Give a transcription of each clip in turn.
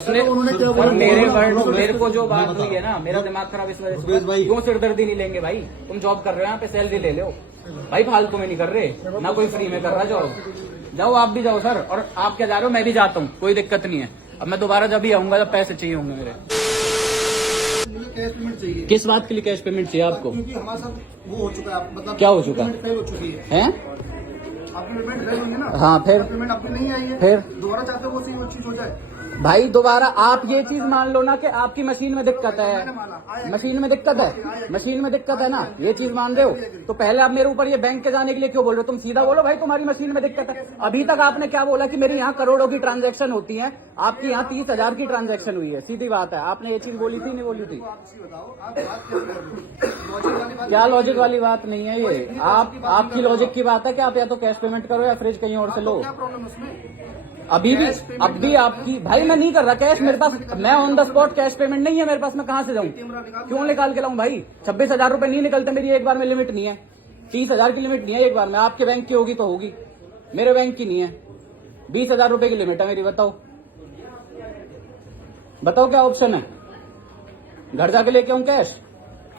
उन्होंने क्या बोला? मेरे वर्ड मेरे को जो बात हुई है ना, मेरा दिमाग खराब इस वजह से। क्यों सिरदर्दी नहीं लेंगे भाई? तुम जॉब कर रहे हो यहाँ पे, सैलरी ले लो भाई, फालतू में नहीं कर रहे ना, कोई फ्री में कर रहा। जाओ आप भी जाओ सर, और आप क्या जा रहे हो, मैं भी जाता हूँ, कोई दिक्कत नहीं है। अब मैं दोबारा जब भी आऊंगा जब पैसे चाहिए होंगे मेरे। कैश पेमेंट चाहिए। किस बात के लिए कैश पेमेंट चाहिए आपको? क्योंकि हमारे साथ वो हो चुका है, मतलब क्या हो चुका है? फेल हो चुकी है। आपकी पेमेंट फेल हुई है ना? हाँ, फिर पेमेंट आपकी नहीं आई है, फिर दोबारा चाहते हो वो चीज हो जाए भाई दोबारा। आप ये चीज मान लो ना कि आपकी मशीन में दिक्कत है, मशीन में दिक्कत है, मशीन में दिक्कत है ना, ये चीज मान रहे हो? तो पहले आप मेरे ऊपर ये बैंक के जाने के लिए क्यों बोल रहे हो? तुम सीधा बोलो भाई तुम्हारी मशीन में दिक्कत है। अभी तक आपने क्या बोला कि मेरे यहाँ करोड़ों की ट्रांजैक्शन होती है, आपकी यहाँ 30,000 की ट्रांजैक्शन हुई है। सीधी बात है, आपने ये चीज बोली थी नहीं बोली थी? क्या लॉजिक वाली बात नहीं है ये। आपकी लॉजिक की बात है कि आप या तो कैश पेमेंट करो या फ्रिज कहीं और से लो। अभी भी आपकी भाई मैं नहीं कर रहा कैश, मेरे पास मैं on the spot cash payment नहीं है मेरे पास, मैं कहाँ से जाऊँ? क्यों निकाल के लाऊं भाई? 26,000 रुपए नहीं निकलते मेरी एक बार में, लिमिट नहीं है। 30,000 की लिमिट नहीं है एक बार में। आपके बैंक की होगी तो होगी, मेरे बैंक की नहीं है। 20,000 रुपए की लिमिट है मेरी। बताओ क्या ऑप्शन है? घर जाके लेके आऊं कैश?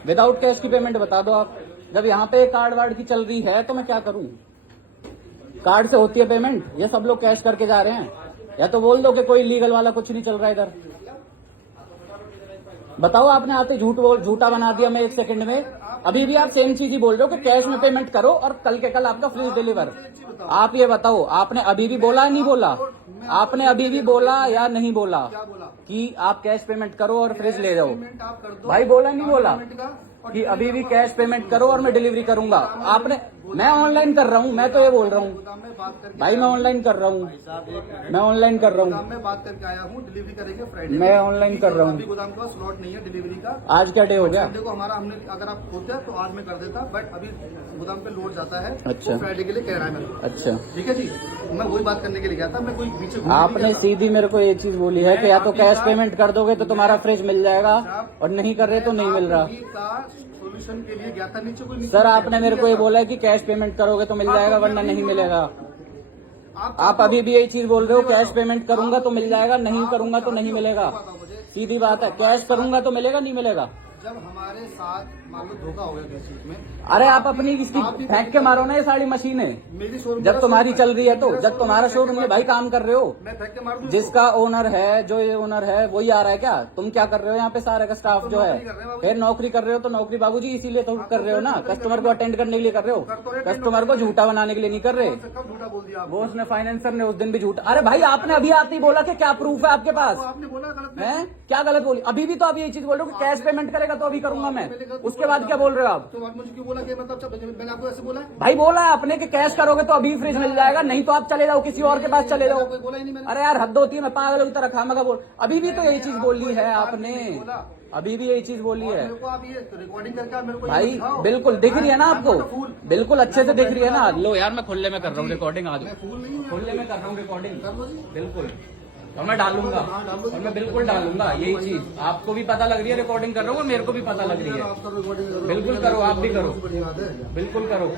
विदाउट कैश की पेमेंट बता दो आप। जब यहाँ पे कार्ड वार्ड की चल रही है तो मैं क्या करूं? कार्ड से होती है पेमेंट, ये सब लोग कैश करके जा रहे हैं। या तो बोल दो कि कोई लीगल वाला कुछ नहीं चल रहा इधर। बताओ, आपने आते झूठा बना दिया मैं 1 सेकंड में। अभी भी आप सेम चीज ही बोल रहे हो कि कैश में पेमेंट करो और कल के कल आपका फ्री डिलीवर। आप ये बताओ, आपने अभी भी बोला नहीं बोला? आपने अभी भी बोला या नहीं बोला कि आप कैश पेमेंट करो और फ्रिज ले जाओ? भाई बोला नहीं बोला कि अभी भी कैश पेमेंट करो और मैं डिलीवरी करूंगा? आपने, मैं ऑनलाइन कर रहा हूँ, मैं तो ये बोल रहा हूँ भाई, मैं ऑनलाइन कर रहा हूँ, मैं ऑनलाइन कर रहा हूँ, मैं बात करके आया हूँ। डिलीवरी करेंगे फ्राइडे, मैं ऑनलाइन कर रहा हूँ। गोदाम का स्लॉट नहीं है डिलीवरी का। आज क्या डे हो गया? देखो हमारा, हमने अगर आप होते तो आज में कर देता, बट अभी गोदाम पे लोड जाता है। अच्छा, फ्राइडे के लिए कह रहा है मेरे। अच्छा ठीक है जी, मैं वही बात करने के लिए गया था, मैं कोई पीछे। आपने सीधी मेरे को ये चीज बोली है कि या तो कैश पेमेंट कर दोगे तो तुम्हारा फ्रिज मिल जाएगा, और नहीं कर रहे तो नहीं मिल रहा। सोल्यूशन के लिए गया था, नीचे कोई सर आपने मेरे को ये बोला है कि कैश पेमेंट करोगे तो मिल जाएगा वरना नहीं मिलेगा। आप अभी भी यही चीज बोल रहे हो, कैश पेमेंट करूंगा तो मिल जाएगा, नहीं करूंगा तो नहीं मिलेगा। सीधी बात है, कैश करूंगा तो मिलेगा, नहीं मिलेगा। जब हमारे साथ मान लो धोखा हो गया किस चीज में, अरे आप अपनी इसकी फेंक के मारो ना ये सारी मशीनें। मेरी शोरूम जब तुम्हारी चल रही है तो, जब तुम्हारा शोरूम में भाई काम कर रहे हो, मैं फेंक के मारूं? जिसका ओनर है, जो ये ओनर है वही आ रहा है क्या? तुम क्या कर रहे हो यहाँ पे? सारे का स्टाफ जो है, फिर नौकरी कर रहे हो तो नौकरी बाबूजी इसीलिए तो कर रहे हो ना, कस्टमर को अटेंड करने के लिए कर रहे हो, कस्टमर को झूठा बनाने के लिए नहीं कर रहे। झूठा बोल दिया वो उसने फाइनेंसर ने उस दिन भी झूठा। अरे भाई आपने अभी आते ही बोला कि क्या प्रूफ है आपके पास? आपने बोला गलत है क्या गलत बोली? अभी भी तो आप यही चीज बोल रहे हो कि कैश पेमेंट करेगा तो अभी करूंगा मैं, उसके बाद क्या बोल रहे हो आप? तो आप मुझे क्यों बोला कि मतलब मैंने आपको ऐसे बोला? भाई बोला है आपने कि कैश करोगे तो अभी फ्रिज मिल जाएगा, नहीं तो आप चले जाओ किसी और के पास चले जाओ। बोला ही नहीं मैंने। अरे यार हद होती है, मैं पागलों की तरह खामखा बोल। अभी भी तो यही चीज बोली है आपने, अभी भी यही चीज बोली है आप ये रिकॉर्डिंग करके मेरे को भाई। बिल्कुल दिख रही है ना आपको, बिल्कुल अच्छे से दिख रही है ना। लो यार मैं खुले में कर रहा हूँ रिकॉर्डिंग, आज खुले में कर रहा हूँ रिकॉर्डिंग, बिल्कुल। और मैं डालूंगा, और मैं बिल्कुल डालूंगा यही चीज। आपको भी पता लग रही है रिकॉर्डिंग कर रहा हूँ, और मेरे को भी पता लग रही है। बिल्कुल करो, आप भी करो, बिल्कुल करो,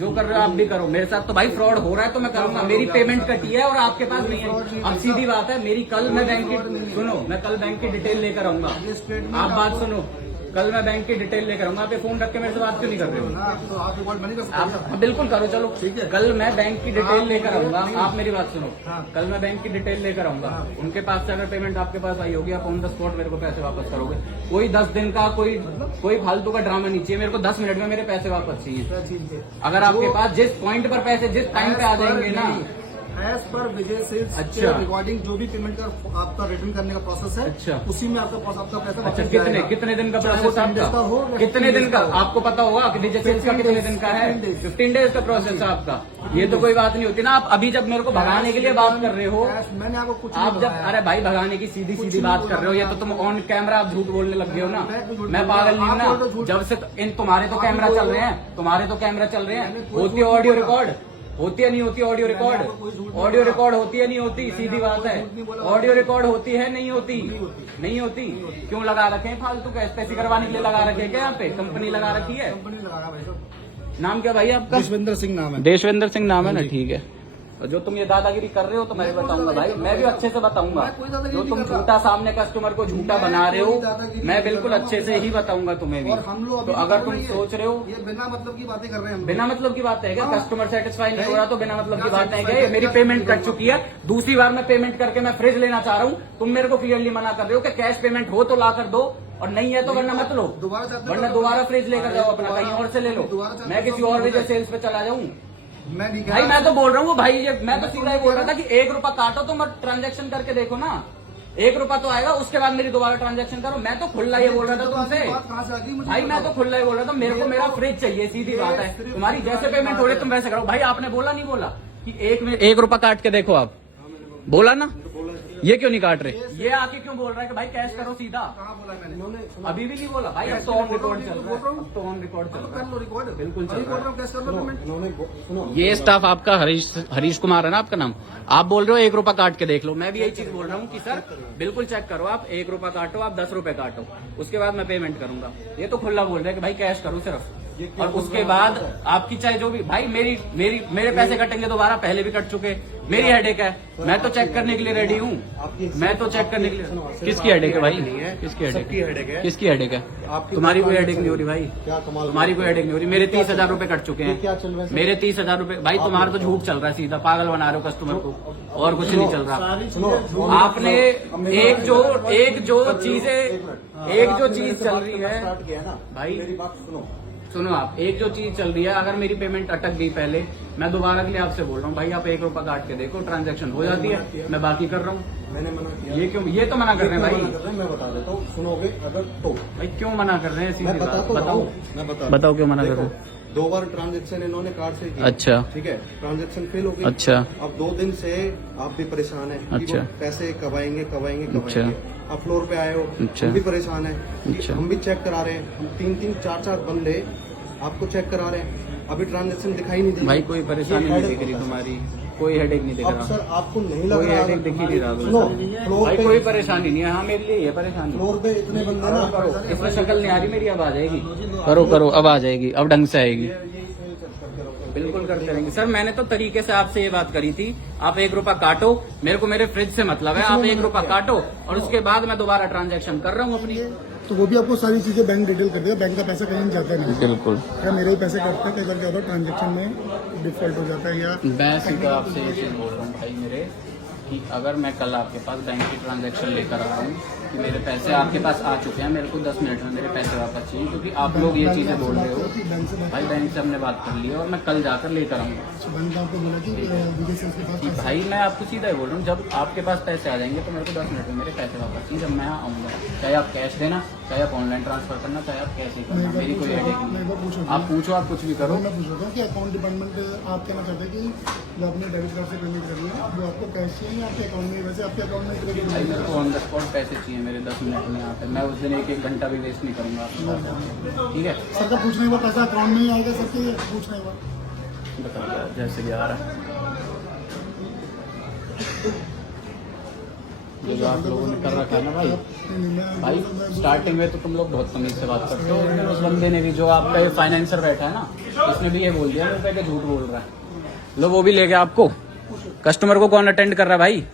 जो कर रहे हो आप भी करो। मेरे साथ तो भाई फ्रॉड हो रहा है तो मैं करूंगा। मेरी पेमेंट कटी है और आपके पास नहीं है। अब सीधी बात है, मेरी कल मैं बैंक की, सुनो, मैं कल बैंक की डिटेल लेकर आऊंगा। आप बात सुनो, कल मैं बैंक की डिटेल लेकर आऊंगा। आप ये फोन रख के मेरे से बात क्यों नहीं कर रहे हो? आप बिल्कुल करो, चलो ठीक है। कल मैं बैंक की डिटेल लेकर आऊंगा। आप मेरी बात सुनो, कल मैं बैंक की डिटेल लेकर आऊंगा। उनके पास से अगर पेमेंट आपके पास आई होगी, आप ऑन द स्पॉट मेरे को पैसे वापस करोगे। कोई 10 दिन का कोई फालतू का ड्रामा नहीं चाहिए मेरे को। 10 मिनट में मेरे पैसे वापस चाहिए। अगर आपके पास जिस पॉइंट पर पैसे जिस टाइम पे आ जाएंगे ना, एज पर विजय सेल्स रिकॉर्डिंग जो भी पेमेंट का आपका रिटर्न करने का प्रोसेस है, अच्छा, उसी में आपका पैसा। अच्छा, कितने दिन का प्रोसेस आपका? कितने दिन का आपको पता होगा कि विजय सेल्स का कितने दिन का है? 15 डेज का प्रोसेस है आपका। ये तो कोई बात नहीं होती ना। आप अभी जब मेरे को भगाने के लिए बात कर रहे हो, मैंने आपको कुछ आप जब, अरे भाई भगाने की सीधी सीधी बात कर रहे हो, ये तो तुम ऑन कैमरा आप झूठ बोलने लग गए हो ना। मैं पागल नहीं हूँ ना। जब से तुम्हारे तो कैमरा चल रहे हैं, तुम्हारे तो कैमरा चल रहे हैं। होती है ऑडियो रिकॉर्ड, होती है नहीं होती ऑडियो रिकॉर्ड? ऑडियो रिकॉर्ड होती है नहीं होती? सीधी बात है, ऑडियो रिकॉर्ड होती है नहीं होती? नहीं होती। क्यों लगा रखे हैं फालतू का? पैसे करवाने के लिए लगा रखे हैं क्या? यहाँ पे कंपनी लगा रखी है। नाम क्या भाई आपका? देशविंदर सिंह नाम है। देशविंदर सिंह नाम है ना, ठीक है। और जो तुम ये दादागिरी कर रहे हो तो मैं भी बताऊंगा भाई, मैं भी अच्छे से बताऊंगा। जो तुम झूठा सामने कस्टमर को झूठा बना रहे हो, मैं बिल्कुल अच्छे से ही बताऊंगा तुम्हें भी। तो अगर तुम सोच रहे हो ये बिना मतलब की बातें कर रहे हैं, बिना मतलब की बात है क्या? कस्टमर सेटिस्फाई नहीं हो रहा तो बिना मतलब की बात है क्या? मेरी पेमेंट कट चुकी है, दूसरी बार मैं पेमेंट करके मैं फ्रिज लेना चाह रहा हूँ, तुम मेरे को क्लियरली मना कर रहे हो कि कैश पेमेंट हो तो ला कर दो, और नहीं है तो वरना मत लो, वरना दोबारा फ्रिज लेकर जाओ अपना, कहीं और से ले लो, मैं किसी और वजह सेल्स पे चला जाऊँ। मैं नहीं भाई मैं तो बोल रहा हूँ भाई, ये मैं तो सीधा ही बोल रहा था कि 1 रुपया काटो तुम और ट्रांजेक्शन करके देखो ना, 1 रुपया तो आएगा, उसके बाद मेरी दोबारा ट्रांजेक्शन करो। मैं तो खुला ये बोल रहा था तुमसे भाई, मैं तो खुला ही बोल रहा था, मेरे को मेरा फ्रिज चाहिए, सीधी बात है। तुम्हारी जैसे पेमेंट हो रही तुम वैसे करो भाई। आपने बोला नहीं बोला कि 1 रुपया काट के देखो, आप बोला ना, ये क्यों नहीं काट रहे? ये आके क्यों बोल रहा है कि भाई कैश करो सीधा? कहाँ बोला मैंने? अभी भी नहीं बोला भाई, अब तो ऑन रिकॉर्ड चल रहा है, अब तो ऑन रिकॉर्ड चल रहा है, रिकॉर्ड बिल्कुल चल रहा है। कैश कर लो पेमेंट। ये स्टाफ आपका हरीश कुमार है ना आपका नाम, आप बोल रहे हो 1 रुपया काट के देख लो। मैं भी यही चीज बोल रहा हूँ कि सर बिल्कुल चेक करो, आप 1 रुपया काटो, आप 10 रुपए काटो, उसके बाद मैं पेमेंट करूंगा। ये तो खुला बोल रहे हैं कि भाई कैश करो सिर्फ, और उसके बाद आपकी चाहे जो भी भाई, मेरे पैसे कटेंगे दोबारा, पहले भी कट चुके, मेरी हेडेक है, मैं तो चेक करने के लिए रेडी हूँ, मैं तो चेक करने के लिए। किसकी हेडेक है भाई? किसकी हेडेक है? किसकी हेडेक है? तुम्हारी कोई हेडेक नहीं हो रही भाई, तुम्हारी कोई हेडेक नहीं हो रही। मेरे 30,000 रुपए कट चुके हैं, मेरे 30,000 रुपए भाई। तुम्हारा तो झूठ चल रहा है, सीधा पागल बना रहे हो कस्टमर को, और कुछ नहीं चल रहा। आपने एक जो चीज चल रही है भाई, सुनो आप, एक जो चीज चल रही है, अगर मेरी पेमेंट अटक गई पहले, मैं दोबारा के लिए आपसे बोल रहा हूँ भाई, आप 1 रुपया काट के देखो, ट्रांजैक्शन हो जाती है, मैं बाकी कर रहा हूँ। मैंने मना किया। ये क्यों? ये तो मना कर रहे हैं भाई, मैं बता देता हूँ, सुनोगे अगर तो। भाई क्यों मना कर रहे हैं? सीधी बात बताओ, बताओ क्यों मना कर रहे हैं? 2 बार ट्रांजैक्शन इन्होंने कार्ड से किया। अच्छा, ठीक है, ट्रांजैक्शन फेल हो गई। अच्छा, अब 2 दिन से आप भी परेशान है। अच्छा, पैसे कब आएंगे? अच्छा, आप फ्लोर पे आए हो, अच्छा, हम भी परेशान है। अच्छा, हम भी चेक करा रहे हैं, हम 3-3, 4-4 बंदे आपको चेक करा रहे हैं, अभी ट्रांजैक्शन दिखाई नहीं दे भाई। कोई परेशानी नहीं दिख रही तुम्हारी, कोई हेडेक नहीं दिख अब रहा। सर आपको नहीं लग कोई रहा? हेडेक दिख ही नहीं रहा फ्लोर भाई, पे कोई परेशानी नहीं है। हाँ मेरे लिए ये परेशानी, फ्लोर पे इतने बंदे ना, इसमें शक्ल नहीं आ रही मेरी, अब आ जाएगी। करो अब आ जाएगी, अब ढंग से आएगी, बिल्कुल करते रहेंगे सर। मैंने तो तरीके से आपसे ये बात करी थी, आप 1 रुपया काटो, मेरे को मेरे फ्रिज से मतलब है, आप 1 रुपया काटो, और उसके बाद मैं दोबारा ट्रांजैक्शन कर रहा हूँ अपनी। तो वो भी आपको सारी चीजें बैंक डिटेल कर देगा, बैंक का पैसा कहीं नहीं जाता नहीं। बिल्कुल, क्या मेरे ही पैसे कटते हैं, कई बार क्या होता है ट्रांजेक्शन में डिफॉल्ट हो जाता है, या मैं सीधा आपसे ये चीज बोल रहा हूँ भाई मेरे, कि अगर मैं कल आपके पास बैंक की ट्रांजैक्शन लेकर आ रहा हूँ कि मेरे पैसे आपके पास आ चुके हैं, मेरे को 10 मिनट में मेरे पैसे वापस चाहिए, क्योंकि आप लोग ये चीजें बोल रहे हो भाई, बैंक से हमने बात कर ली है और मैं कल जाकर लेकर आऊँगा। बैंक ने आपको बोला कि विजय सेल्स के पास कि भाई मैं आपको सीधा ही बोल रहा हूँ, जब आपके पास पैसे आ जाएंगे तो मेरे को 10 मिनट में मेरे पैसे वापस चाहिए, जब मैं आऊँगा, चाहे आप कैश देना, चाहे आप ऑनलाइन ट्रांसफर करना, चाहे आप कैसे करना, मेरी कोई हेडेक नहीं। आप पूछो, आप कुछ भी करो। मैं पूछ रहा था कि अकाउंट डिपार्टमेंट आप कहना चाहते हैं कि जो आपने डेबिट कार्ड से पेमेंट करनी है वो आपको कैश चाहिए या आपके अकाउंट में? वैसे आपके अकाउंट में क्रेडिट भाई मेरे को ऑन द स्पॉट पैसे चाहिए मेरे 10 मिनट में यहाँ पे, मैं उस दिन 1 घंटा भी वेस्ट नहीं करूँगा आपके साथ, ठीक है? सर का पूछने के बाद पैसा अकाउंट में ही आएगा सर के पूछने के बाद? बताइए जैसे भी आ रहा है, जो आप लोगों ने कर रखा है ना भाई स्टार्टिंग में तो तुम लोग बहुत तमीज से बात करते हो। उस बंदे ने भी, जो आपका ये फाइनेंसर बैठा है ना, उसने भी ये बोल दिया मेरे पे कि झूठ बोल रहा है। लो वो भी ले गया आपको। कस्टमर को कौन अटेंड कर रहा है भाई?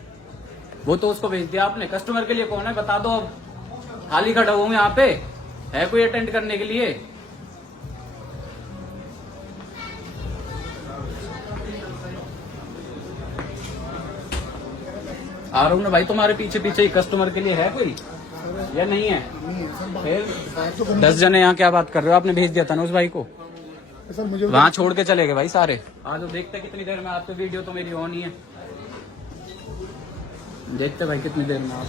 वो तो उसको भेज दिया आपने। कस्टमर के लिए कौन है बता दो, अब खाली खड़ा हूँ यहाँ पे, है कोई अटेंड करने के लिए? आ रहा हूँ ना भाई तुम्हारे पीछे पीछे ही, कस्टमर के लिए है कोई या नहीं है? फिर 10 जने यहाँ क्या बात कर रहे हो? आपने भेज दिया था ना उस भाई को, सर मुझे वहाँ छोड़ के चले गए भाई सारे। आज देखते कितनी देर में आपकी वीडियो तो मेरी ऑन ही है, देखते भाई कितनी देर में आप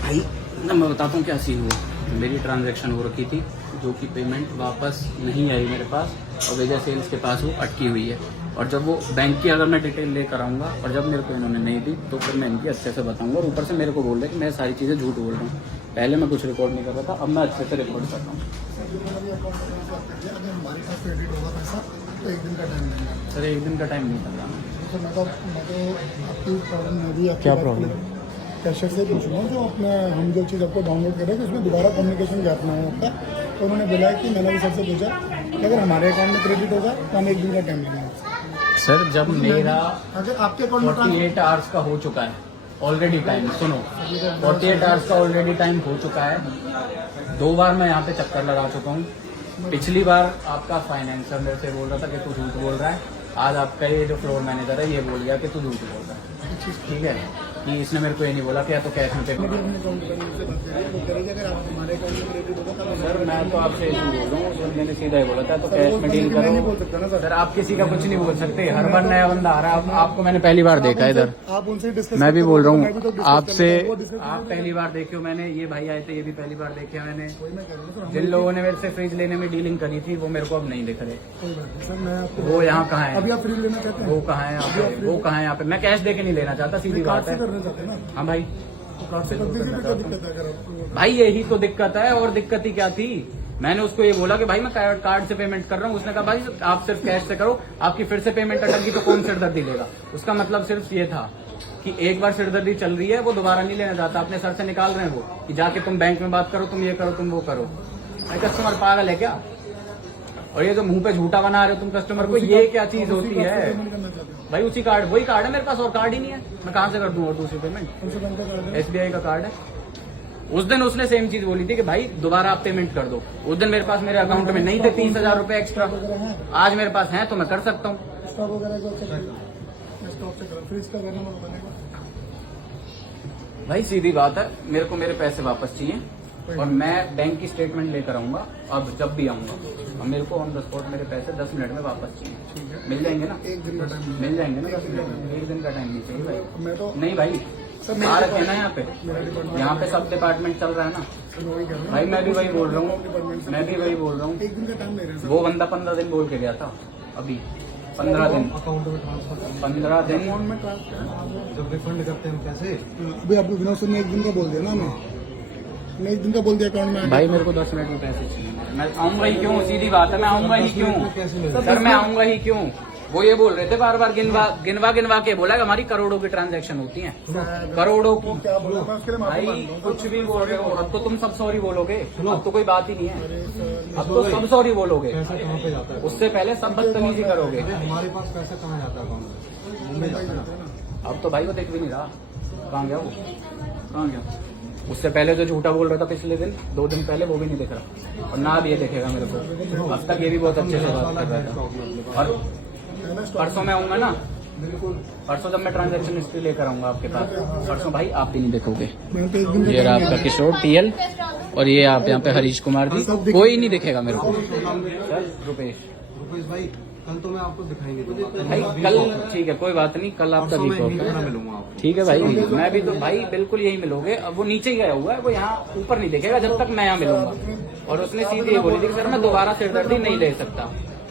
भाई। मैं बताता हूँ क्या सीन हुआ। मेरी ट्रांजैक्शन हो रखी थी, जो कि पेमेंट वापस नहीं आई मेरे पास, और विजय सेल्स के पास वो अटकी हुई है। और जब वो बैंक की अगर मैं डिटेल लेकर आऊँगा, और जब मेरे को इन्होंने नहीं दी, तो फिर मैं इनकी अच्छे से बताऊँगा। और ऊपर से मेरे को बोल रहे कि मैं सारी चीज़ें झूठ बोल रहा हूँ। पहले मैं कुछ रिकॉर्ड नहीं कर रहा था, अब मैं अच्छे से रिकॉर्ड कर रहा हूँ। अगर हमारे पास क्रेडिट होगा पैसा तो 1 दिन का टाइम लगेगा सर 1 दिन का टाइम नहीं लगा। तो मैं तो आपकी प्रॉब्लम में भी क्या प्रॉब्लम? कैशियर से पूछूंगा जो अपना हम जो चीज़ आपको डाउनलोड कर रहे हैं उसमें दोबारा कम्युनिकेशन गैप ना हो आपका। तो उन्होंने बोला कि मैंने भी सबसे पूछा कि अगर हमारे अकाउंट में क्रेडिट होगा तो हमें 1 दिन का टाइम लगेगा। सर जब मेरा अगर आपके अकाउंट में 48 आवर्स का हो चुका है ऑलरेडी टाइम, सुनो 48 आवर्स का ऑलरेडी टाइम हो चुका है। 2 बार मैं यहाँ पे चक्कर लगा चुका हूँ। पिछली बार आपका फाइनेंसर मेरे से बोल रहा था कि तू झूठ बोल रहा है, आज आपका ये जो फ्लोर मैनेजर है ये बोल गया कि तू झूठ बोल रहा है। ठीक है कि इसने मेरे को ये नहीं बोला कि या तो कैश में पेमेंट। सर मैं तो आपसे यही बोल रहा हूँ, सर मैंने सीधा ही बोला था तो कैश में डील करो। सर आप किसी का कुछ नहीं बोल सकते, हर बार नया बंदा आ रहा है। आपको मैंने पहली बार देखा है इधर, आप उनसे डिस्कस, मैं भी बोल रहा हूँ आपसे, आप पहली बार देखे हो। मैंने ये भाई आए थे ये भी पहली बार देखे मैंने। जिन लोगों ने मेरे से फ्रिज लेने में डीलिंग करी थी वो मेरे को अब नहीं दिख रहे। सर मैं आपको, वो यहाँ कहाँ है, अभी आप फ्रिज लेना चाहते हैं, वो कहाँ है यहाँ पे, वो कहाँ है यहाँ पे। मैं कैश दे के नहीं लेना चाहता, सीधी बात है। चाहते हैं ना, हाँ भाई कार्ड से कर दीजिए, क्या दिक्कत है अगर आपको। भाई यही तो दिक्कत है, और दिक्कत ही क्या थी। मैंने उसको ये बोला कि भाई मैं कार्ड से पेमेंट कर रहा हूँ। उसने कहा भाई आप सिर्फ कैश से करो, आपकी फिर से पेमेंट अटकी तो कौन सिरदर्दी लेगा। उसका मतलब सिर्फ ये था कि एक बार सिरदर्दी चल रही है वो दोबारा नहीं लेना चाहता, अपने सर से निकाल रहे हैं वो कि जाके तुम बैंक में बात करो, तुम ये करो, तुम वो करो। कस्टमर पागल है क्या? और ये जो मुंह पे झूठा बना रहे हो तुम कस्टमर को, ये क्या चीज होती है भाई? उसी कार्ड, वही कार्ड है मेरे पास, और कार्ड ही नहीं है, मैं कहाँ से कर दूं और दूसरी पेमेंट? SBI का कार्ड है। उस दिन उसने सेम चीज बोली थी कि भाई दोबारा आप पेमेंट कर दो। उस दिन मेरे पास मेरे अकाउंट में नहीं थे 30,000 रुपए एक्स्ट्रा, आज मेरे पास हैं तो मैं कर सकता हूँ। स्टॉक वगैरह जो स्टॉक से करो, फ्रिज का बनेगा भाई सीधी बात है, मेरे को मेरे पैसे वापस चाहिए और मैं बैंक की स्टेटमेंट लेकर आऊंगा। अब जब भी आऊंगा अब मेरे को ऑन द स्पॉट मेरे पैसे 10 मिनट में वापस चाहिए। मिल जाएंगे ना? 1 दिन का टाइम मिल जाएंगे ना 10 मिनट में? 1 दिन का टाइम नहीं चाहिए भाई। मैं तो नहीं भाई, आ रखे हैं ना यहाँ पे सब डिपार्टमेंट चल रहा है ना भाई। मैं भी वही बोल रहा हूँ, मैं भी वही बोल रहा हूँ। 1 दिन का टाइम ले रहे हैं। वो बंदा 15 दिन बोल के गया था, अभी 15 दिन, अकाउंट में ट्रांसफर, 15 दिन अकाउंट में ट्रांसफर जब रिफंड करते हैं पैसे। अभी आपको विनोद सर ने 1 दिन का बोल दिया ना, मैं 1 दिन का बोल दिया अकाउंट में। भाई मेरे को 10 मिनट में पैसे चाहिए। मैं आऊंगा ही क्यों? सीधी बात है, मैं आऊंगा ही क्यों सर? मैं आऊंगा ही क्यों? वो ये बोल रहे थे बार बार गिनवा के बोला कि हमारी करोड़ों की ट्रांजैक्शन होती हैं, करोड़ों की। क्या बोला मैं उसके लिए माफी भाई मांगता हूं। कुछ भी बोल रहे हो, अब तो तुम सब सॉरी बोलोगे, अब तो कोई बात ही नहीं है, अब तो सब सॉरी बोलोगे। पैसा कहाँ पे जाता है? उससे पहले सब बदतमीजी करोगे। हमारे पास पैसा कहाँ जाता है अकाउंट में? मुंबई जाता है ना। अब तो भाई वो देख भी नहीं रहा, कहाँ गया वो, कहाँ गया? उससे पहले जो झूठा बोल रहा था पिछले दिन 2 दिन पहले, वो भी नहीं दिख रहा और ना अब ये देखेगा मेरे को। अब तक ये भी बहुत अच्छे से बात कर रहा था। और परसों मैं आऊंगा ना, परसों जब मैं ट्रांजैक्शन हिस्ट्री लेकर आऊंगा आपके पास, परसों भाई आप भी नहीं देखोगे। मैं तो 1 दिन का ये रहा आपका किशोर TL और ये आप यहाँ पे हरीश कुमार जी, कोई नहीं दिखेगा मेरे को। सर रुपेश भाई कल तो मैं आपको दिखाएंगे भाई, कल ठीक है कोई बात नहीं, कल आपका वीक ऑफ है, मिलूंगा आपको। ठीक है भाई। मैं भी तो भाई बिल्कुल यही मिलोगे। अब वो नीचे ही गया हुआ है, वो यहाँ ऊपर नहीं देखेगा जब तक मैं यहाँ मिलूंगा। और उसने सीधी ये बोली थी कि सर मैं दोबारा सिरदर्दी नहीं ले सकता।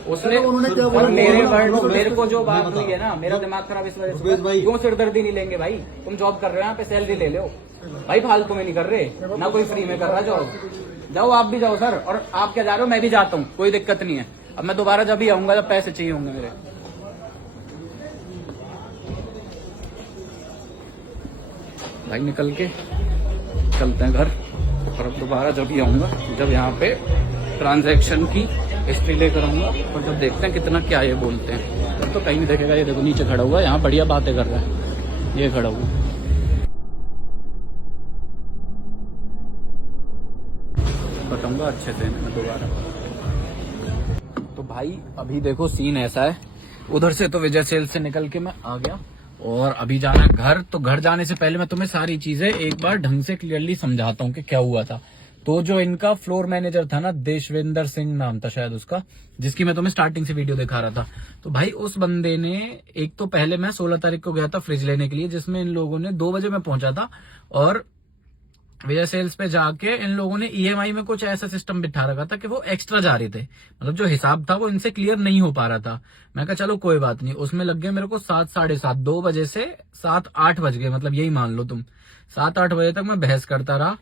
उसने और मेरे वर्ड, मेरे को जो बात हुई है ना, मेरा दिमाग खराब इस वजह से। क्यों सिरदर्दी नहीं लेंगे भाई? तुम जॉब कर रहे हो यहाँ पे, सैलरी ले लो भाई, फालतू में नहीं कर रहे ना, कोई फ्री में कर रहा। जाओ आप भी जाओ सर, और आप क्या जा रहे हो, मैं भी जाता हूँ, कोई दिक्कत नहीं है। अब मैं दोबारा जब भी आऊंगा जब पैसे चाहिए होंगे मेरे। भाई निकल के चलते हैं घर, और अब दोबारा जब भी आऊंगा, जब यहाँ पे ट्रांजैक्शन की हिस्ट्री लेकर आऊंगा, और जब देखते हैं कितना क्या ये बोलते हैं। तब तो कहीं नहीं देखेगा। ये देखो नीचे खड़ा हुआ है, यहाँ बढ़िया बातें कर रहा है, ये खड़ा हुआ। बताऊंगा अच्छे से मैं दोबारा। तो भाई अभी देखो सीन ऐसा है, उधर से तो विजय सेल्स से निकल के मैं आ गया और अभी जाना है घर। तो घर जाने से पहले मैं तुम्हें सारी चीजें एक बार ढंग से क्लियरली समझाता हूँ कि क्या हुआ था। तो जो इनका फ्लोर मैनेजर था ना, देशविंदर सिंह नाम था शायद उसका, जिसकी मैं तुम्हें स्टार्टिंग से वीडियो दिखा रहा था। तो भाई उस बंदे ने, एक तो पहले मैं 16 तारीख को गया था फ्रिज लेने के लिए, जिसमें इन लोगों ने 2 बजे में पहुंचा था, और विजय सेल्स पे जाके इन लोगों ने EMI में कुछ ऐसा सिस्टम बिठा रखा था कि वो एक्स्ट्रा जा रहे थे, मतलब जो हिसाब था वो इनसे क्लियर नहीं हो पा रहा था। मैं कहा चलो कोई बात नहीं। उसमें लग गए मेरे को 7, 7:30, 2 बजे से 7, 8 बज गए, मतलब यही मान लो तुम 7, 8 बजे तक मैं बहस करता रहा।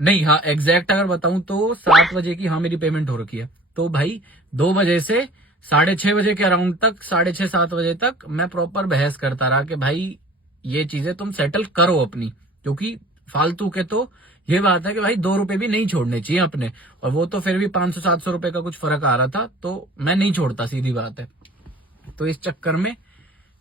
नहीं, हाँ एग्जैक्ट अगर बताऊं तो 7 बजे की हाँ मेरी पेमेंट हो रखी है। तो भाई 2 बजे से 6:30 बजे के अराउंड तक, 6:30, 7 बजे तक मैं प्रॉपर बहस करता रहा कि भाई ये चीजें तुम सेटल करो अपनी, क्योंकि फालतू के तो ये बात है कि भाई 2 रुपए भी नहीं छोड़ने चाहिए अपने, और वो तो फिर भी 500-700 रुपए का कुछ फर्क आ रहा था, तो मैं नहीं छोड़ता, सीधी बात है। तो इस चक्कर में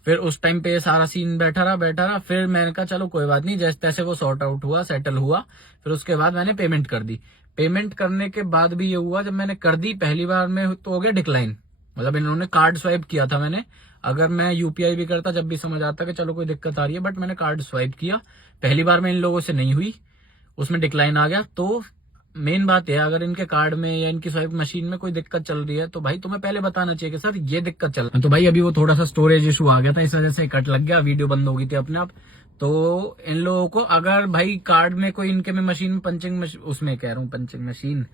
फिर उस टाइम पे ये सारा सीन बैठा रहा। फिर मैंने कहा चलो कोई बात नहीं, जैसे तैसे वो सॉर्ट आउट हुआ, सेटल हुआ। फिर उसके बाद मैंने पेमेंट कर दी। पेमेंट करने के बाद भी ये हुआ, जब मैंने कर दी पहली बार में तो हो गया डिक्लाइन, मतलब इन्होंने कार्ड स्वाइप किया था मैंने। अगर मैं यूपीआई भी करता जब भी समझ आता कि चलो कोई दिक्कत आ रही है, बट मैंने कार्ड स्वाइप किया। पहली बार में इन लोगों से नहीं हुई, उसमें डिक्लाइन आ गया। तो मेन बात है, अगर इनके कार्ड में या इनकी स्वाइप मशीन में कोई दिक्कत चल रही है तो भाई तुम्हें पहले बताना चाहिए कि सर ये दिक्कत चल रही है। तो भाई अभी वो थोड़ा सा स्टोरेज इशू आ गया था, इस वजह से कट लग गया, वीडियो बंद हो गई थी अपने आप। तो इन लोगों को अगर भाई कार्ड में कोई इनके में मशीन पंचिंग उसमें कह रहा हूँ पंचिंग मशीन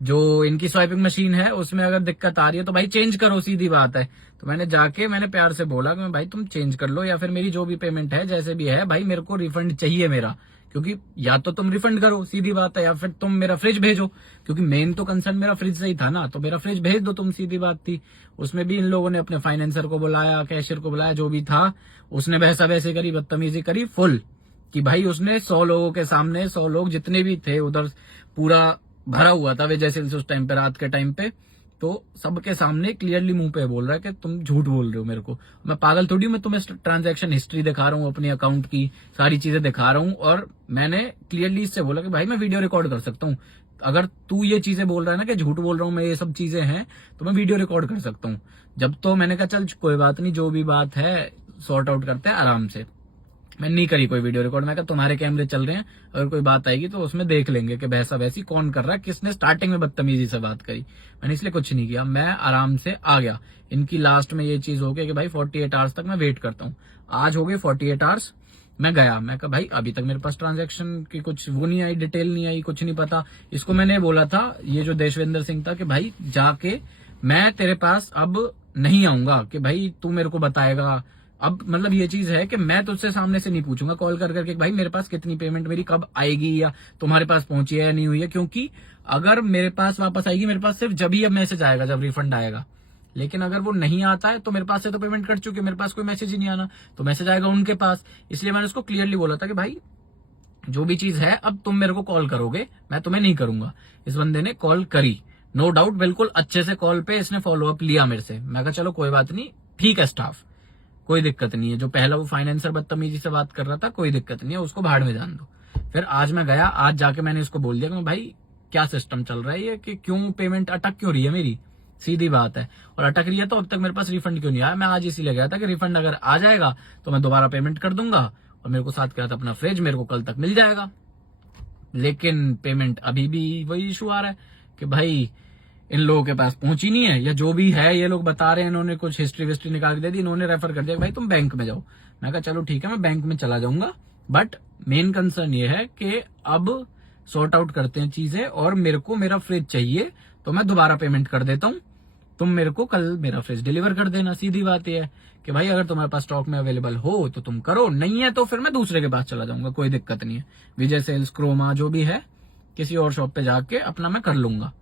जो इनकी स्वाइपिंग मशीन है उसमें अगर दिक्कत आ रही है तो भाई चेंज करो, सीधी बात है। तो मैंने प्यार से बोला कि भाई तुम चेंज कर लो, या फिर मेरी जो भी पेमेंट है जैसे भी है भाई मेरे को रिफंड चाहिए मेरा, क्योंकि या तो तुम रिफंड करो सीधी बात है, या फिर तुम मेरा फ्रिज भेजो, क्योंकि मेन तो कंसर्न मेरा फ्रिज से ही था ना। तो मेरा फ्रिज भेज दो तुम, सीधी बात थी। उसमें भी इन लोगों ने अपने फाइनेंसर को बुलाया, कैशियर को बुलाया, जो भी था उसने बहसा बहसी करी, बदतमीजी करी फुल, कि भाई उसने 100 लोगों के सामने, 100 लोग जितने भी थे उधर, पूरा भरा हुआ था विजय सेल्स उस टाइम पे, रात के टाइम पे, तो सबके सामने क्लियरली मुंह पे बोल रहा है कि तुम झूठ बोल रहे हो मेरे को। मैं पागल थोड़ी हूं, मैं तुम्हें ट्रांजैक्शन हिस्ट्री दिखा रहा हूँ, अपने अकाउंट की सारी चीजें दिखा रहा हूँ, और मैंने क्लियरली इससे बोला कि भाई मैं वीडियो रिकॉर्ड कर सकता हूँ। अगर तू ये चीजें बोल रहा है ना कि झूठ बोल रहा हूँ मैं, ये सब चीजें हैं, तो मैं वीडियो रिकॉर्ड कर सकता हूँ। जब तो मैंने कहा चल कोई बात नहीं, जो भी बात है सॉर्ट आउट करते हैं आराम से। मैंने नहीं करी कोई वीडियो रिकॉर्ड। मैं कहा तुम्हारे कैमरे चल रहे हैं, अगर कोई बात आएगी तो उसमें देख लेंगे कि भैसा वैसी कौन कर रहा है, किसने स्टार्टिंग में बदतमीजी से बात करी। मैंने इसलिए कुछ नहीं किया, मैं आराम से आ गया। इनकी लास्ट में ये चीज हो गई कि भाई 48 आवर्स तक मैं वेट करता हूँ। आज हो गए 48 आवर्स, मैं गया। मैं कहा भाई अभी तक मेरे पास ट्रांजैक्शन की कुछ वो नहीं आई, डिटेल नहीं आई, कुछ नहीं पता। इसको मैंने बोला था, ये जो देशविंदर सिंह था, कि भाई जाके मैं तेरे पास अब नहीं आऊंगा कि भाई तू मेरे को बताएगा। अब मतलब ये चीज है कि मैं तुझसे सामने से नहीं पूछूंगा कॉल कर करके भाई मेरे पास कितनी पेमेंट मेरी कब आएगी, या तुम्हारे पास पहुंची है या नहीं हुई है, क्योंकि अगर मेरे पास वापस आएगी, मेरे पास सिर्फ जब ही अब मैसेज आएगा, जब रिफंड आएगा। लेकिन अगर वो नहीं आता है तो मेरे पास से तो पेमेंट कट चुकी है, मेरे पास कोई मैसेज ही नहीं आना, तो मैसेज आएगा उनके पास। इसलिए मैंने उसको क्लियरली बोला था कि भाई जो भी चीज है अब तुम मेरे को कॉल करोगे, मैं तुम्हें नहीं करूंगा। इस बंदे ने कॉल करी, नो डाउट, बिल्कुल अच्छे से कॉल पे इसने फॉलो अप लिया मेरे से। मैं कहा चलो कोई बात नहीं, ठीक है स्टाफ, कोई दिक्कत नहीं है। जो पहला वो फाइनेंसर बदतमीजी से बात कर रहा था, कोई दिक्कत नहीं है, उसको भाड़ में जान दो। फिर आज मैं गया, आज जाके मैंने इसको बोल दिया कि भाई क्या सिस्टम चल रहा है ये, कि क्यों पेमेंट अटक क्यों रही है मेरी, सीधी बात है। और अटक रही है तो अब तक मेरे पास रिफंड क्यों नहीं आया। मैं आज इसीलिए गया था कि रिफंड अगर आ जाएगा तो मैं दोबारा पेमेंट कर दूंगा, और मेरे को साथ क्या था अपना फ्रिज, मेरे को कल तक मिल जाएगा। लेकिन पेमेंट अभी भी वही इशू आ रहा है कि भाई इन लोगों के पास पहुंची नहीं है, या जो भी है ये लोग बता रहे हैं, इन्होंने कुछ हिस्ट्री विस्ट्री निकाल के दे दी, इन्होंने रेफर कर दिया भाई तुम बैंक में जाओ। मैं कहा चलो ठीक है, मैं बैंक में चला जाऊंगा, बट मेन कंसर्न ये है कि अब सॉर्ट आउट करते हैं चीजें, और मेरे को मेरा फ्रिज चाहिए, तो मैं दोबारा पेमेंट कर देता हूँ, तुम मेरे को कल मेरा फ्रिज डिलीवर कर देना। सीधी बात यह है कि भाई अगर तुम्हारे पास स्टॉक में अवेलेबल हो तो तुम करो, नहीं है तो फिर मैं दूसरे के पास चला जाऊंगा, कोई दिक्कत नहीं है। विजय सेल्स, क्रोमा, जो भी है, किसी और शॉप पे जाके अपना मैं कर लूंगा।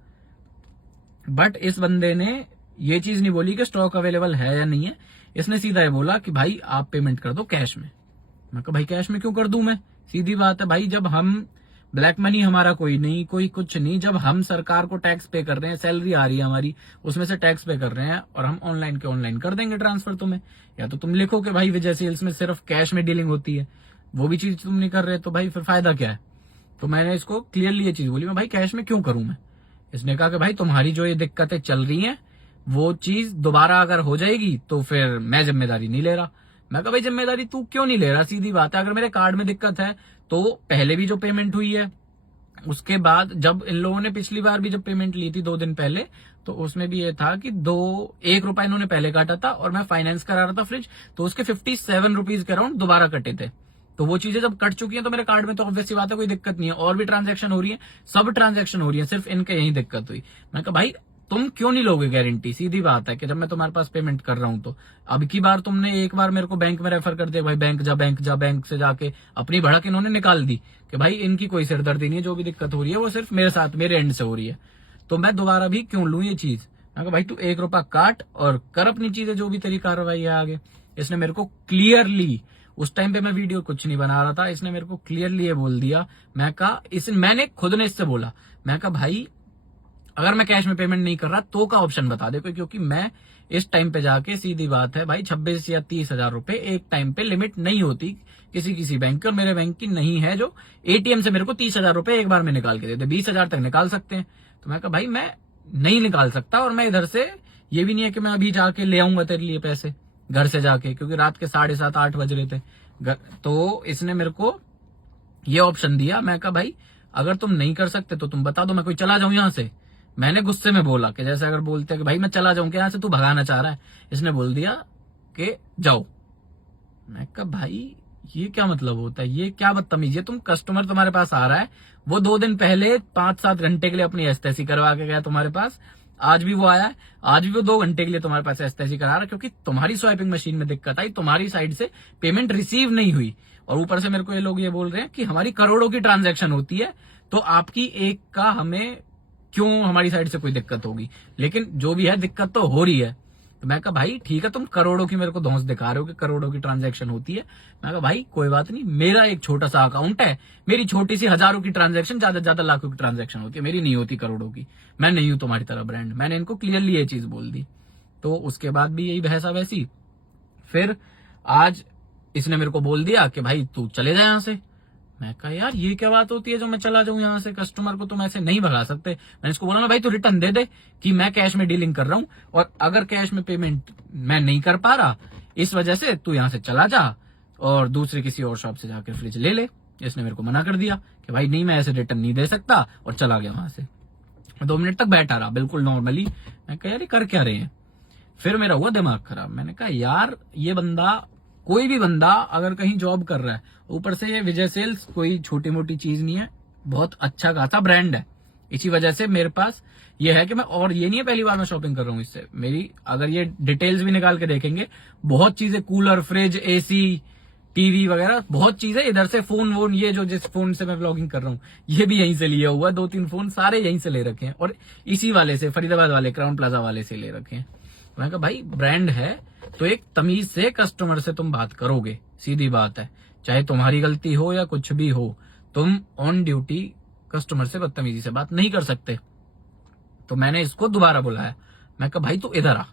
बट इस बंदे ने ये चीज नहीं बोली कि स्टॉक अवेलेबल है या नहीं है, इसने सीधा ये बोला कि भाई आप पेमेंट कर दो कैश में। मैं कहा भाई कैश में क्यों कर दूं मैं, सीधी बात है भाई, जब हम ब्लैक मनी हमारा कोई नहीं, कोई कुछ नहीं, जब हम सरकार को टैक्स पे कर रहे हैं, सैलरी आ रही है हमारी, उसमें से टैक्स पे कर रहे हैं, और हम ऑनलाइन के ऑनलाइन कर देंगे ट्रांसफर तुम्हें। या तो तुम लिखो कि भाई विजय सेल्स में सिर्फ कैश में डीलिंग होती है, वो भी चीज तुम नहीं कर रहे, तो भाई फिर फायदा क्या है। तो मैंने इसको क्लियरली ये चीज बोली, मैं भाई कैश में क्यों करूं मैं। इसने कहा कि भाई तुम्हारी जो ये दिक्कतें चल रही हैं वो चीज दोबारा अगर हो जाएगी तो फिर मैं जिम्मेदारी नहीं ले रहा। मैं कहा भाई जिम्मेदारी तू क्यों नहीं ले रहा, सीधी बात है, अगर मेरे कार्ड में दिक्कत है तो पहले भी जो पेमेंट हुई है, उसके बाद जब इन लोगों ने पिछली बार भी जब पेमेंट ली थी 2 दिन पहले, तो उसमें भी ये था कि 1 रुपया इन्होंने पहले काटा था, और मैं फाइनेंस करा रहा था फ्रिज, तो उसके 57 रुपीज के अराउंड दोबारा कटे थे। तो वो चीजें जब कट चुकी हैं तो मेरे कार्ड में तो ऑब्वियस सी बात है कोई दिक्कत नहीं है, और भी ट्रांजैक्शन हो रही है, सब ट्रांजैक्शन हो रही है, सिर्फ इनके यही दिक्कत हुई। मैं कहा भाई तुम क्यों नहीं लोगे गारंटी, सीधी बात है कि जब मैं तुम्हारे पास पेमेंट कर रहा हूं तो। अब की बार तुमने एक बार मेरे को बैंक में रेफर कर दिया, भाई बैंक जा, बैंक से जाके अपनी भड़क इन्होंने निकाल दी कि भाई इनकी कोई सिरदर्दी नहीं है, जो भी दिक्कत हो रही है वो सिर्फ मेरे साथ, मेरे एंड से हो रही है, तो मैं दोबारा भी क्यों लूं ये चीज। मैं कहा भाई तू 1 रुपया काट और कर अपनी चीजें, जो भी तेरी कार्रवाई है आगे। इसने मेरे को क्लियरली, उस टाइम पे मैं वीडियो कुछ नहीं बना रहा था, इसने मेरे को क्लियरली ये बोल दिया। मैंने खुद ने इससे बोला, मैं कहा भाई अगर मैं कैश में पेमेंट नहीं कर रहा तो का ऑप्शन बता दे कोई, क्योंकि मैं इस टाइम पे जाके, सीधी बात है भाई, 26 या 30 हजार रुपए एक टाइम पे लिमिट नहीं होती किसी बैंक की, और मेरे बैंक की नहीं है जो एटीएम से मेरे को 30 हजार रुपए एक बार में निकाल के देते। 20 हजार तक निकाल सकते हैं। तो मैं कहा भाई मैं नहीं निकाल सकता, और मैं इधर से ये भी नहीं है कि मैं अभी जाके ले आऊंगा तेरे लिए पैसे घर से जाके, क्योंकि रात के 7:30 8 बज रहे थे। तो इसने मेरे को ये ऑप्शन दिया। मैं कहा भाई अगर तुम नहीं कर सकते तो तुम बता दो, मैं कोई चला जाऊं यहाँ से। मैंने गुस्से में बोला कि जैसे अगर बोलते कि भाई मैं चला जाऊं, कि यहाँ से तू भगाना चाह रहा है। इसने बोल दिया कि जाओ। मैं कहा भाई ये क्या मतलब होता है, ये क्या बदतमीजी है। तुम कस्टमर तुम्हारे पास आ रहा है, वो 2 दिन पहले 5-7 घंटे के लिए अपनी एसटेसी करवा के गया तुम्हारे पास, आज भी वो आया है, आज भी वो 2 घंटे के लिए तुम्हारे पास एसटेसी करा रहा है, क्योंकि तुम्हारी स्वाइपिंग मशीन में दिक्कत आई, तुम्हारी साइड से पेमेंट रिसीव नहीं हुई। और ऊपर से मेरे को ये लोग ये बोल रहे हैं कि हमारी करोड़ों की ट्रांजैक्शन होती है, तो आपकी एक का हमें क्यों हमारी साइड से कोई दिक्कत होगी। लेकिन जो भी है दिक्कत तो हो रही है। तो मैं कहा भाई ठीक है, तुम करोड़ों की मेरे को धौंस दिखा रहे हो कि करोड़ों की ट्रांजैक्शन होती है। मैं कहा भाई कोई बात नहीं, मेरा एक छोटा सा अकाउंट है, मेरी छोटी सी हजारों की ट्रांजैक्शन, ज्यादा से ज्यादा लाखों की ट्रांजैक्शन होती है, मेरी नहीं होती करोड़ों की। मैं नहीं हूं तुम्हारी तरह ब्रांड। मैंने इनको क्लियरली ये चीज बोल दी। तो उसके बाद भी यही बहसा वैसी। फिर आज इसने मेरे को बोल दिया कि भाई तू चले जा यहाँ से। मैं कहा यार ये क्या बात होती है जो मैं चला जाऊं यहाँ से, कस्टमर को तुम ऐसे नहीं भगा सकते। मैंने इसको बोला ना भाई तू रिटर्न दे दे कि मैं कैश में डीलिंग कर रहा हूं, और अगर कैश में पेमेंट मैं नहीं कर पा रहा इस वजह से तू यहाँ से चला जा और दूसरी किसी और शॉप से जाकर फ्रिज ले ले। इसने मेरे को मना कर दिया कि भाई नहीं मैं ऐसे रिटर्न नहीं दे सकता, और चला गया वहां से। 2 मिनट तक बैठा रहा बिल्कुल नॉर्मली। मैं कहा यार ये कर क्या रहे हैं। फिर मेरा हुआ दिमाग खराब। मैंने कहा यार ये बंदा, कोई भी बंदा अगर कहीं जॉब कर रहा है, ऊपर से ये विजय सेल्स कोई छोटी मोटी चीज नहीं है, बहुत अच्छा खासा ब्रांड है। इसी वजह से मेरे पास ये है कि मैं, और ये नहीं है पहली बार मैं शॉपिंग कर रहा हूँ इससे। मेरी अगर ये डिटेल्स भी निकाल के देखेंगे, बहुत चीजें, कूलर, फ्रिज, एसी, टीवी वगैरह बहुत चीजें, इधर से फोन वोन, ये जो जिस फोन से मैं व्लॉगिंग कर रहा हूँ ये भी यहीं से लिया हुआ। 2-3 फोन सारे यहीं से ले रखे हैं, और इसी वाले से, फरीदाबाद वाले क्राउन प्लाजा वाले से ले रखे हैं। मैं कहा भाई ब्रांड है तो एक तमीज से कस्टमर से तुम बात करोगे, सीधी बात है। चाहे तुम्हारी गलती हो या कुछ भी हो, तुम ऑन ड्यूटी कस्टमर से बदतमीजी से बात नहीं कर सकते। तो मैंने इसको दोबारा बुलाया। मैं कहा भाई तू इधर आ।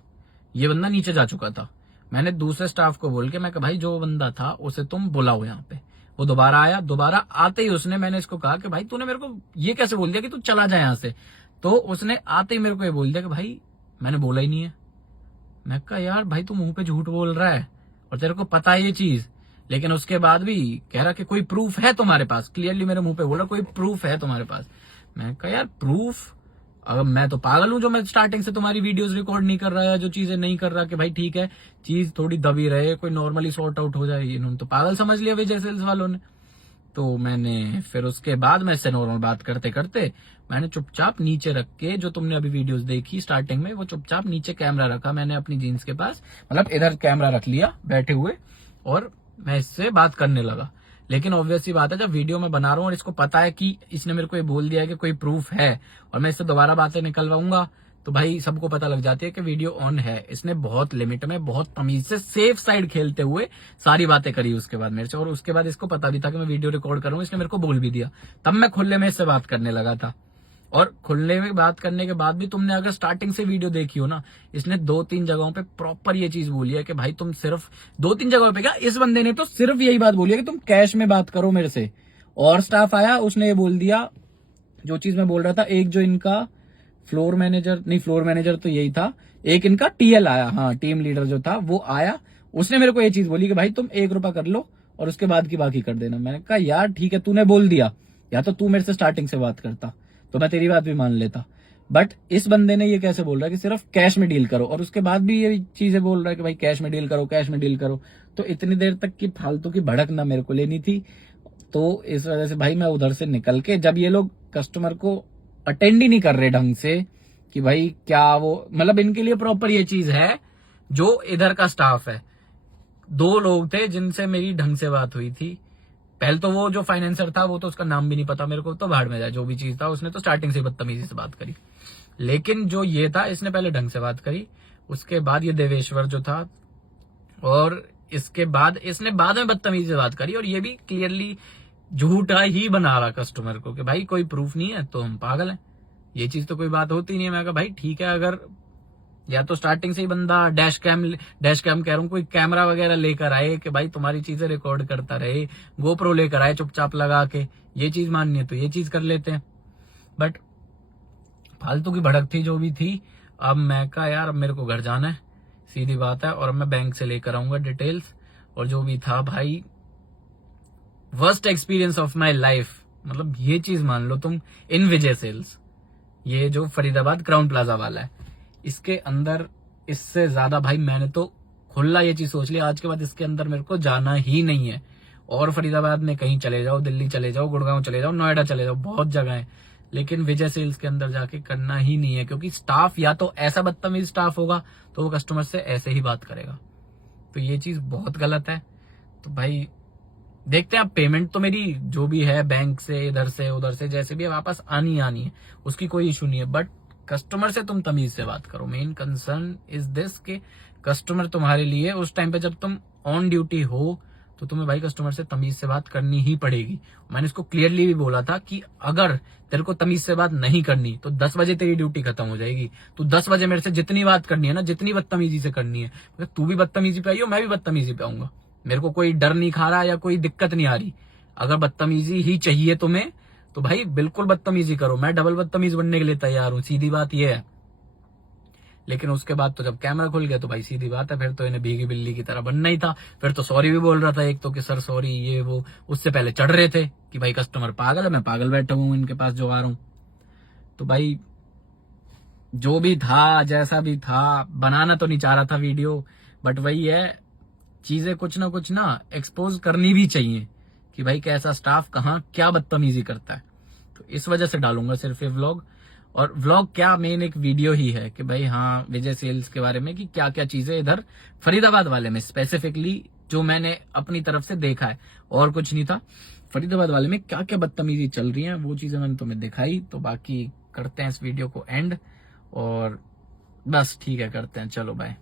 ये बंदा नीचे जा चुका था। मैंने दूसरे स्टाफ को बोल के मैं कहा भाई जो बंदा था उसे तुम बुलाओ यहाँ पे। वो दोबारा आया। दोबारा आते ही उसने, मैंने इसको कहा कि भाई तूने मेरे को ये कैसे बोल दिया कि तू चला जाए यहाँ से। तो उसने आते ही मेरे को ये बोल दिया कि भाई मैंने बोला ही नहीं है। मैं कहा यार भाई तू मुंह पे झूठ बोल रहा है और तेरे को पता है ये चीज, लेकिन उसके बाद भी कह रहा कि कोई प्रूफ है तुम्हारे पास। क्लियरली मेरे मुंह पे बोल रहा कोई प्रूफ है तुम्हारे पास। मैं कहा यार प्रूफ, अगर मैं तो पागल हूं जो मैं स्टार्टिंग से तुम्हारी वीडियोस रिकॉर्ड नहीं कर रहा है, जो चीजें नहीं कर रहा कि भाई ठीक है चीज थोड़ी दबी रहे, कोई नॉर्मली सॉर्ट आउट हो जाए। इन्होंने तो पागल समझ लिया विजय सेल्स वालों ने। तो मैंने फिर उसके बाद मैं इससे नॉर्मल बात करते करते मैंने चुपचाप नीचे रख के, जो तुमने अभी वीडियोस देखी स्टार्टिंग में, वो चुपचाप नीचे कैमरा रखा मैंने अपनी जीन्स के पास, मतलब इधर कैमरा रख लिया बैठे हुए, और मैं इससे बात करने लगा। लेकिन ऑब्वियस सी बात है जब वीडियो में बना रहा हूँ और इसको पता है कि इसने मेरे को ये बोल दिया है कि कोई प्रूफ है और मैं इससे दोबारा बातें निकलवाऊंगा, तो भाई सबको पता लग जाती है कि वीडियो ऑन है। इसने बहुत लिमिट में, बहुत तमीज से, सेफ साइड खेलते हुए सारी बातें करी उसके बाद मेरे से। और उसके बाद इसको पता भी था कि मैं वीडियो रिकॉर्ड कर रहा हूं, इसने मेरे को बोल भी दिया। तब मैं खुले में इससे बात करने लगा था। और खुले में बात करने के बाद भी तुमने अगर स्टार्टिंग से वीडियो देखी हो ना, इसने 2-3 जगहों पे प्रॉपर ये चीज बोली है कि भाई तुम सिर्फ 2-3 जगहों पे, क्या इस बंदे ने तो सिर्फ यही बात बोली है कि तुम कैश में बात करो मेरे से। और स्टाफ आया, उसने ये बोल दिया जो चीज मैं बोल रहा था। एक जो इनका फ्लोर मैनेजर तो यही था, एक इनका टीएल आया, हाँ टीम लीडर जो था वो आया, उसने मेरे को ये चीज बोली कि भाई तुम 1 रुपया कर लो और उसके बाद की बाकी कर देना। मैंने कहा यार ठीक है, तूने बोल दिया, या तो तू मेरे से स्टार्टिंग से बात करता तो मैं तेरी बात भी मान लेता। बट इस बंदे ने ये कैसे बोल रहा है कि सिर्फ कैश में डील करो, और उसके बाद भी ये चीजें बोल रहा है कि भाई कैश में डील करो, कैश में डील करो। तो इतनी देर तक की फालतू की भड़क ना मेरे को लेनी थी। तो इस वजह से भाई मैं उधर से निकल के, जब ये लोग कस्टमर को अटेंड ही नहीं कर रहे ढंग से कि भाई क्या वो, मतलब इनके लिए प्रॉपर ये चीज है। जो इधर का स्टाफ है, 2 लोग थे जिनसे मेरी ढंग से बात हुई थी। पहले तो वो जो फाइनेंसर था, वो तो उसका नाम भी नहीं पता मेरे को, तो भाड़ में जाए जो भी चीज था, उसने तो स्टार्टिंग से बदतमीजी से बात करी। लेकिन जो ये था, इसने पहले ढंग से बात करी, उसके बाद ये देवेश्वर जो था, और इसके बाद इसने बाद में बदतमीजी से बात करी। और ये भी क्लियरली झूठा ही बना रहा कस्टमर को कि भाई कोई प्रूफ नहीं है तो हम पागल हैं। ये चीज तो कोई बात होती नहीं है। मैं कहा भाई ठीक है, अगर या तो स्टार्टिंग से ही बंदा डैश कैम कह रहा हूँ, कोई कैमरा वगैरह लेकर आए कि भाई तुम्हारी चीजें रिकॉर्ड करता रहे, गोप्रो लेकर आए चुपचाप लगा के, ये चीज माननी है तो ये चीज कर लेते हैं। बट फालतू की भड़क थी जो भी थी। अब मैं कहा यार अब मेरे को घर जाना है, सीधी बात है, और अब मैं बैंक से लेकर आऊंगा डिटेल्स। और जो भी था भाई, worst experience of my life. मतलब ये चीज मान लो तुम, इन विजय सेल्स, ये जो फरीदाबाद क्राउन प्लाजा वाला है, इसके अंदर इससे ज्यादा भाई मैंने तो खुला ये चीज सोच लिया, आज के बाद इसके अंदर मेरे को जाना ही नहीं है। और फरीदाबाद में कहीं चले जाओ, दिल्ली चले जाओ, गुड़गांव चले जाओ, नोएडा चले जाओ, बहुत जगह है, लेकिन विजय सेल्स के अंदर जाके करना ही नहीं है। क्योंकि स्टाफ या तो ऐसा बदतमीज स्टाफ होगा तो वो कस्टमर से ऐसे ही बात करेगा, तो ये चीज बहुत गलत है। तो भाई देखते हैं, अब पेमेंट तो मेरी जो भी है बैंक से, इधर से उधर से, जैसे भी है वापस आनी है, उसकी कोई इशू नहीं है। बट कस्टमर से तुम तमीज से बात करो। मेन कंसर्न इज दिस कि कस्टमर तुम्हारे लिए उस टाइम पे जब तुम ऑन ड्यूटी हो तो तुम्हें भाई कस्टमर से तमीज से बात करनी ही पड़ेगी। मैंने इसको क्लियरली भी बोला था कि अगर तेरे को तमीज से बात नहीं करनी तो 10 बजे तेरी ड्यूटी खत्म हो जाएगी। तू 10 बजे मेरे से जितनी बात करनी है ना, जितनी बदतमीजी से करनी है, तू भी बदतमीजी पे आई हो, मैं भी बदतमीजी पे आऊंगा। मेरे को कोई डर नहीं खा रहा या कोई दिक्कत नहीं आ रही। अगर बदतमीजी ही चाहिए तुम्हें तो भाई बिल्कुल बदतमीजी करो, मैं डबल बदतमीज बनने के लिए तैयार हूं, सीधी बात यह है। लेकिन उसके बाद तो जब कैमरा खुल गया तो भाई सीधी बात है, फिर तो इन्हें भीगी बिल्ली की तरह बनना ही था। फिर तो सॉरी भी बोल रहा था एक तो कि सर सॉरी ये वो, उससे पहले चढ़ रहे थे कि भाई कस्टमर पागल है, मैं पागल बैठा हूं इनके पास जो आ रहा हूं। तो भाई जो भी था, जैसा भी था, बनाना तो नहीं चाह रहा था वीडियो, बट वही है, चीजें कुछ ना एक्सपोज करनी भी चाहिए कि भाई कैसा स्टाफ कहाँ क्या बदतमीजी करता है। तो इस वजह से डालूंगा सिर्फ ये व्लॉग। और व्लॉग क्या, मेन एक वीडियो ही है कि भाई हाँ विजय सेल्स के बारे में कि क्या क्या चीजें इधर फरीदाबाद वाले में स्पेसिफिकली जो मैंने अपनी तरफ से देखा है, और कुछ नहीं था। फरीदाबाद वाले में क्या क्या बदतमीजी चल रही है वो चीजें मैंने तुम्हें दिखाई। तो बाकी करते हैं इस वीडियो को एंड, और बस ठीक है करते हैं, चलो बाय।